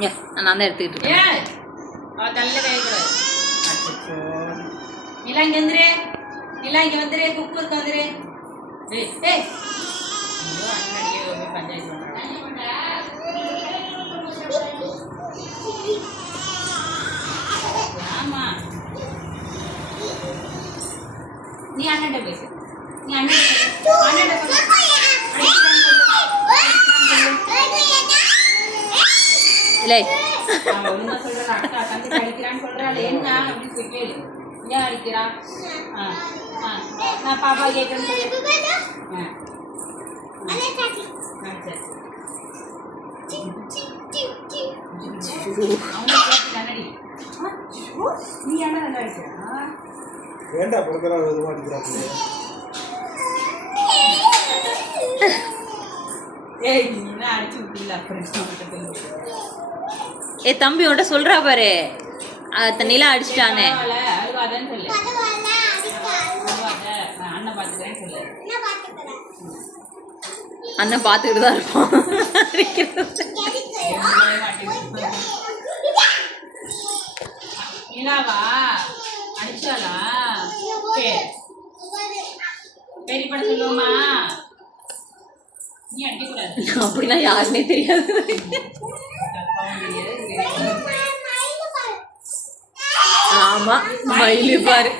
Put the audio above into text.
நான் தான் எடுத்துக்கிட்டு இருக்கேன். ஏய் அவ நிலா இங்க வந்துரு. நிலா இங்க வந்துரு. குக்கு இருக்கு வந்துரு. ஏய் நீ அண்ணன் பேசு. நீ அண்ணன் அண்ணன்ட்ட ஆ. நான் பாப்பா ஐயோ, நீ என்ன நல்லா அடிக்கிறா? ஏன்டா பிறக்கிறா எதுவும் ஏ தம்பி உன்கிட்ட சொல்றா பாரு. நிலா அடிச்சிட்டானே. அண்ணன் பார்த்துக்கிட்டு தான் இருப்பான். நிலாவா? அடிச்சாளா? சரி. பெரிய படம் சொல்லுவோமா? அப்படின்னா யாருன்னே தெரியாது. ஆமா மயிலு பாரு.